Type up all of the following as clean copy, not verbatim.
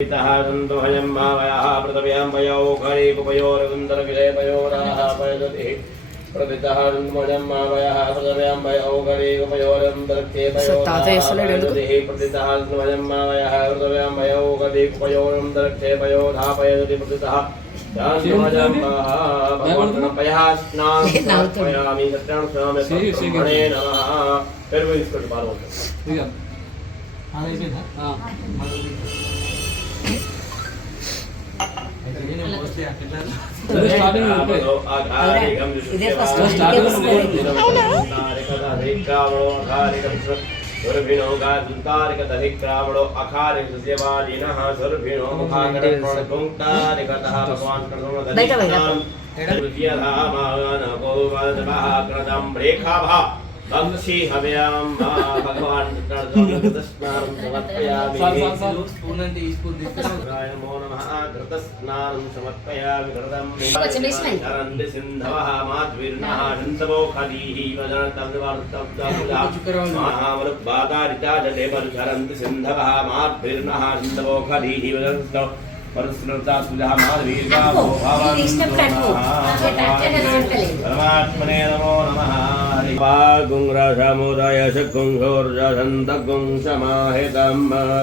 तहादन्तोहयं मावयः पृथिव्यां पयो घरीकुपयोरगुन्दरविजयपयोराः पयदति प्रतितहादन्तोहयं मावयः पृथिव्यां पयो घरीकुपयोरगुन्दरक्षेपयोराः प्रतितहादन्तोहयं मावयः पृथिव्यां पयो घरीकुपयोरगुन्दरक्षेपयोराः पयदति प्रतितः दान्तोहयं महाभगवन्पयः स्नापयामि सत्यानुस्वामि ब्रह्मणे नमः पेरु इसको बारो ठीक है हां इसमें था हां बंशी हव्यां भगवान घृतस्नानं समर्पयामि नमो नमः घृतस्नानं समर्पयामि घृतं चरन्ति सिन्धवः माध्वीर्णः नन्दवोखदीः महामरुद्बाधारिता जलेबल चरन्ति सिन्धवः माध्वीर्णः नन्दवोखदीः वदन्तौ परस्परता सुधा माधवीर्गा भो परमात्मने नमो नमः पागुंग्रसमुदय शकुंघोर्जसन्तगुं समाहितं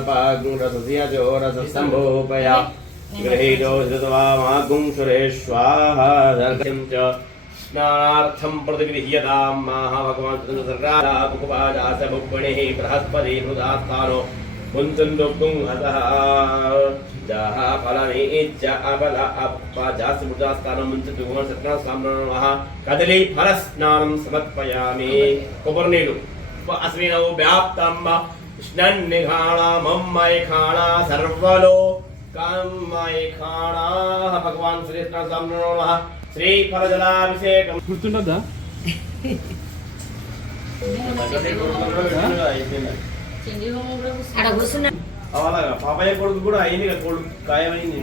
पागुंग्रसस्यजोरसस्तम्भोपया गृहीतो श्रुत्वा मागुं सुरेश्वाहा दर्शं च स्नानार्थं प्रतिगृह्यतां महाभगवान् तदनुसर्गादापुकुपादास भुक्मणिः बृहस्पति हृदास्थानो कुञ्चन्दुक्कुं हतः जः फलनि इच्च अपल अपजास मुदास्तानं मुञ्चतु भगवान् सत्नास्ताम्नः कदली फलस्नानं समर्पयामि कोपर्नीडु अस्मिनौ व्याप्तं स्नन्निघाणा मम्मैखाणा सर्वलोकमैखाणा भगवान् श्री सत्नास्ताम्नः श्री फलजलाभिषेकं गुर्तुंडदा అడ కూర్చున్నా అవలాగా పాపయ్య కొడుకు కూడా అయింది కొడుకు గాయమైంది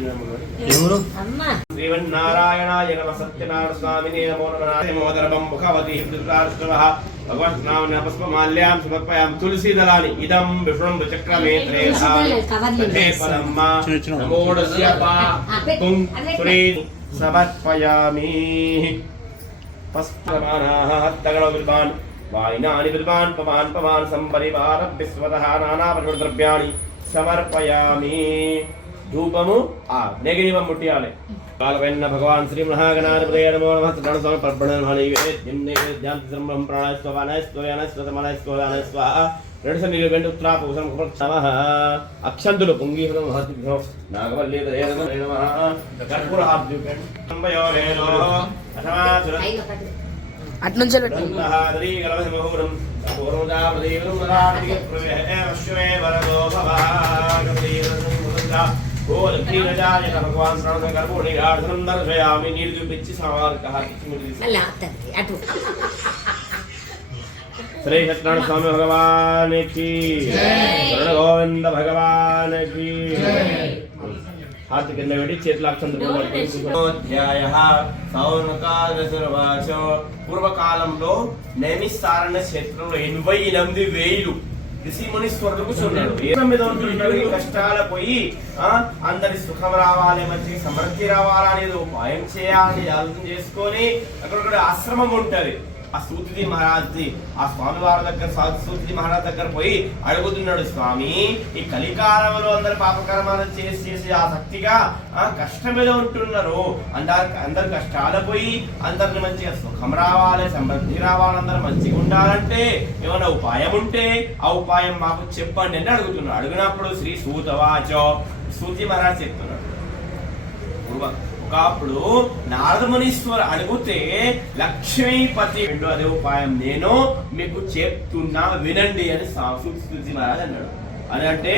ఎవరు అమ్మ శ్రీమన్నారాయణాయ నమః సత్యనారాయణ స్వామినే నమో నమః మోదరవం ముఖవతి దుర్గాష్టవః భగవన్ నామ పుష్పమాల్యాం సమర్పయామి తులసీ దళాని ఇదం విష్ణుం చక్రమే త్రేధే పరమ్మ నమోడస్య పాకుం శ్రీ సమర్పయామి పస్పమానాః హత్తగణ విల్వాన్ वाइनानि विद्वान् पवान् संपरिवार विश्वतः नानापरिद्रव्याणि समर्पयामि धूपमु नेगिनिवं मुट्टियाले कालवेन्न भगवान् श्री महागणाधिपतये नमो नमः तरणस्वामी पर्पणमहनैवेद्यं नैवेद्यां ब्रह्मं प्राणायस्वानायस्वायानस्वादानस्वाहा रेडसनिवेण्डुत्रापूसं कुप्रक्षमः अक्षन्तुलु पुङ्गीहृतं महतिभ्यो नागवल्लीतये नमः कर्पूरहाब्जुकं संवयोरेनो अथमासुर అట్నుంచి శ్రీ సత్యనారాయణ స్వామి భగవాన్ की गोविंद भगवान की हाथ కింద పెట్టి చేతుల అధ్యాయః సౌనకాదశర్వాచ పూర్వకాలంలో నైమిసారణ్య క్షేత్రంలో 88,000 ఋషి మునీశ్వరులు కూర్చున్నారు. కష్టాల పోయి అందరి సుఖం రావాలి, మంచి సమృద్ధి రావాలనేది ఉపాయం చేయాలని ఆలోచన చేసుకొని అక్కడ ఆశ్రమం ఉంటది. ఆ సూతిజీ మహారాజ్జీ ఆ స్వామి వారి దగ్గర సూతిజీ మహారాజ్ దగ్గర పోయి అడుగుతున్నాడు, స్వామి ఈ కలికాలంలో అందరు పాపకర్మాలు చేసి ఆసక్తిగా కష్టం మీద ఉంటున్నారు, అందరు కష్టాలు పోయి అందరిని మంచిగా సుఖం రావాలి, సమృద్ధి రావాలి, అందరు మంచిగా ఉండాలంటే ఏమైనా ఉపాయం ఉంటే ఆ ఉపాయం మాకు చెప్పండి అని అడుగుతున్నాడు. అడిగినప్పుడు శ్రీ సూతవాచో సూతి మహారాజ్ చెప్తున్నాడు, అప్పుడు నారద మునీశ్వరు అడిగితే లక్ష్మీపతి అదే ఉపాయం నేను మీకు చెప్తున్నా వినండి అని సూచి మహారాజ్ అన్నాడు. అని అంటే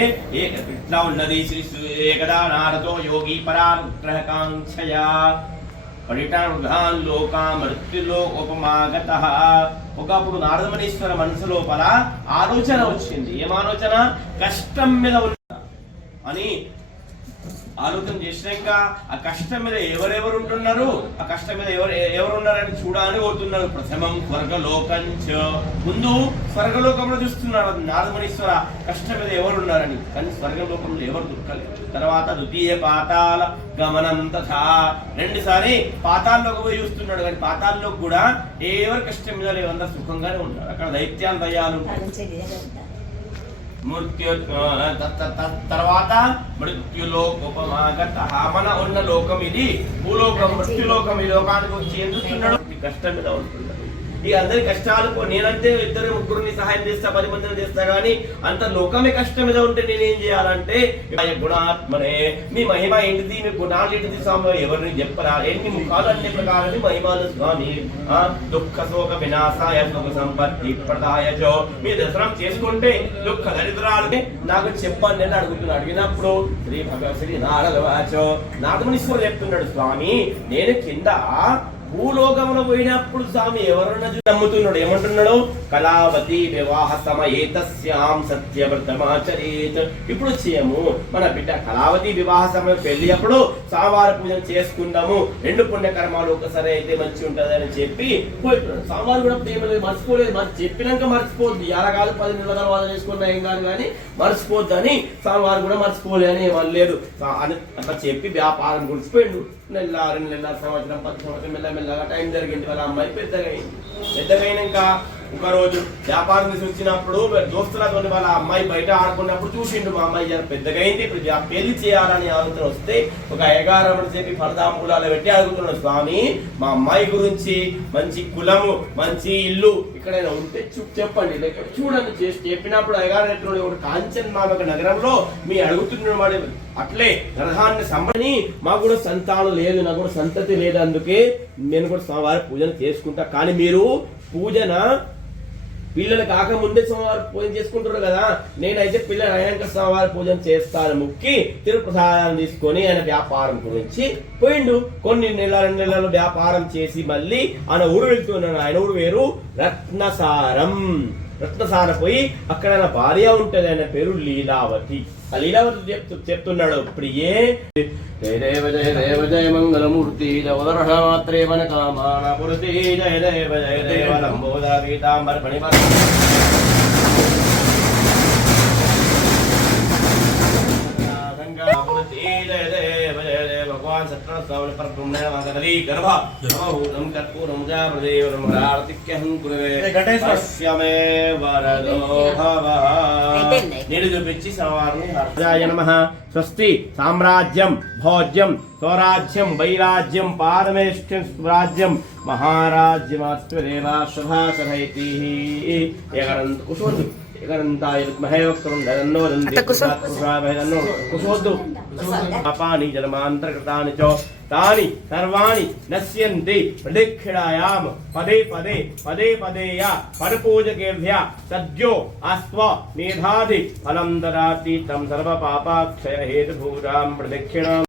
ఇట్లా ఉన్నది శ్రీ ఏకదా నారదో యోగి పరాగ్రహకాంక్షయా పరిటాన్ లోకా మృత్యులో ఉపమాగత. ఒకప్పుడు నారద మునీశ్వర మనసు లోపల ఆలోచన వచ్చింది. ఏం ఆలోచన? కష్టం మీద ఉన్న అని ఆలోచన చేసినాక ఆ కష్టం మీద ఎవరెవరు ఉంటున్నారు, ఆ కష్టం మీద ఎవరు ఉన్నారని చూడాలని కోరుతున్నారు. ప్రథమం స్వర్గలోకంచ, ముందు స్వర్గలోకంలో చూస్తున్నాడు నారదమునీశ్వర కష్టం మీద ఎవరు ఉన్నారని, కానీ స్వర్గలోకంలో ఎవరు దొరకలేదు. తర్వాత ద్వితీయ పాతాళ గమనం తథా, రెండుసారి పాతాల్లోకి పోయి చూస్తున్నాడు, కానీ పాతాల్లో కూడా ఎవరు కష్టం మీద లేవంతా సుఖంగానే ఉన్నారు. అక్కడ దైత్యాలు దయ్యాలు తర్వాత మృత్యులోకోపమాగత, మన ఉన్న లోకం ఇది భూలోకం, మృత్యులోకం. ఈ లోకానికి వచ్చి ఏం చూస్తున్నాడు, కష్టం మీద ఉంటున్నాడు. ఈ అందరి కష్టాలు నేనంటే ఇద్దరు ముగ్గురిని సహాయం చేస్తా, 10 మందిని చేస్తా, కానీ అంత లోకమే కష్టం మీద ఉంటే నేనేం చేయాలంటే గుణాత్మనే, మీ మహిమ ఏంటిది, మీ గుణాలు ఏంటిది స్వామి, ఎవరిని చెప్పరా, ఎన్ని ముఖాలు అన్ని ప్రకారాన్ని మహిమాలు స్వామి. దుఃఖ శోక వినాశాయ సుఖ సంపత్తి ప్రదాయచో, మీ దర్శనం చేసుకుంటే దుఃఖ దరిద్రాలని నాకు చెప్పండి అని అడుగుతున్నాడు. అడిగినప్పుడు శ్రీ నారదవాచో, నారదమునీశ్వరుడు చెప్తున్నాడు, స్వామి నేను కింద భూలోకంలో పోయినప్పుడు స్వామి ఎవరన్నా నమ్ముతున్నాడు. ఏమంటున్నాడు, కళావతి వివాహ సమయేతస్యాం సత్యవ్రతమాచరేత్. ఇప్పుడు చేయము మన బిడ్డ కళావతి వివాహ సమయం పెళ్లి అప్పుడు సామవార పూజ చేసుకుందాము, 2 పుణ్యకర్మాలు ఒకసారి అయితే మంచి ఉంటది అని చెప్పి పోయిస్తున్నాడు. సామవారు కూడా ప్రేమ లేదు, మర్చిపోలేదు. మరి చెప్పినాక మర్చిపోద్ది, ఎలా కాదు 10 నెలల తర్వాత చేసుకున్నా ఏం కాదు, కానీ మర్చిపోద్దు అని సామవారు కూడా మర్చిపోలే అని ఏమని లేదు అని అట్లా చెప్పి వ్యాపారం గుడిచిపోయిండు. 1 నెల 2 నెలల సంవత్సరం 10 సంవత్సరం మెల్లమెల్లగా టైం జరిగింది. వాళ్ళ అమ్మాయి పెద్దగైనాక ఒక రోజు వ్యాపారం తీసి వచ్చినప్పుడు దోస్తులతో వాళ్ళ అమ్మాయి బయట ఆడుకున్నప్పుడు చూసిండు, మా అమ్మాయి పెద్దగైంది, ఇప్పుడు పెళ్లి చేయాలని ఆలోచన వస్తే ఒక అయ్యగారని చెప్పి ఫలదాంబూలాలు పెట్టి అడుగుతున్నాడు, స్వామి మా అమ్మాయి గురించి మంచి కులము మంచి ఇల్లు ఎక్కడైనా ఉంటే చెప్పండి, చూడండి. చెప్పినప్పుడు అయ్యగారు ఒక కాంచన్ నామక నగరంలో మీ అడుగుతున్న వాడు అట్లే గ్రహాన్ని సంబని, మాకు కూడా సంతానం లేదు, నాకు కూడా సంతతి లేదు, అందుకే నేను కూడా స్వామివారి పూజన చేసుకుంటా, కానీ మీరు పూజన పిల్లలు కాకముందే స్వామివారి పూజన చేసుకుంటారు కదా, నేనైతే పిల్లలు అయినాక స్వామివారి పూజన చేస్తాను ముక్కి తిరుప్రసాదాన్ని తీసుకొని ఆయన వ్యాపారం గురించి పోయిండు. కొన్ని 2 నెలలు వ్యాపారం చేసి మళ్ళీ ఆయన ఊరు వెళ్తున్నాడు. ఆయన ఊరు వేరు రత్నసారం. రత్నసార పోయి అక్కడ ఆయన భార్య ఉంటది, ఆయన పేరు లీలావతి. ఆ లీలావతి చెప్తున్నాడు, ప్రియే జయ దేవ జయ దేవ జయ మంగళమూర్తి జవదర్శమాత్రే మన కామాన పురతి జయ దేవ జయ దేవ లంబోద పీతాంబర పణిపర జయ దేవ జయ దేవ భగవాన్ సత్ర సౌల పరబ్రహ్మణ మాగదలి గర్భ నమః కర్పూరం జాప్రదేవ నమరార్తిక్యం కురువే గణేశస్యమే వరదో భవ. నీళ్ళు చూపించి సవారిని హర్షాయ నమః. స్వస్తి సామ్రాజ్యం భోజ్యం స్వరాజ్యం వైరాజ్యం పారమేష్ఠ్యం స్వరాజ్యం మహారాజ్యమాత్మదేవా శుభాశరైతి ఏకరంత కుశోద్దు ఏకరంతాయ విద్మహే వక్రతుండో దంతి కుశాభయదన్నో కుశోద్దు పాపాని జన్మాంతర్కృతాని చ తాని సర్వాణి నశ్యంతి ప్రదక్షిణాయాం పదే పదే పదే పదేయ పరపూజకేభ్య సద్యో అస్వ మేధాది ఫలం దదాతి తం సర్వ పాపాక్షయ హేతుభూతాం ప్రదక్షిణాం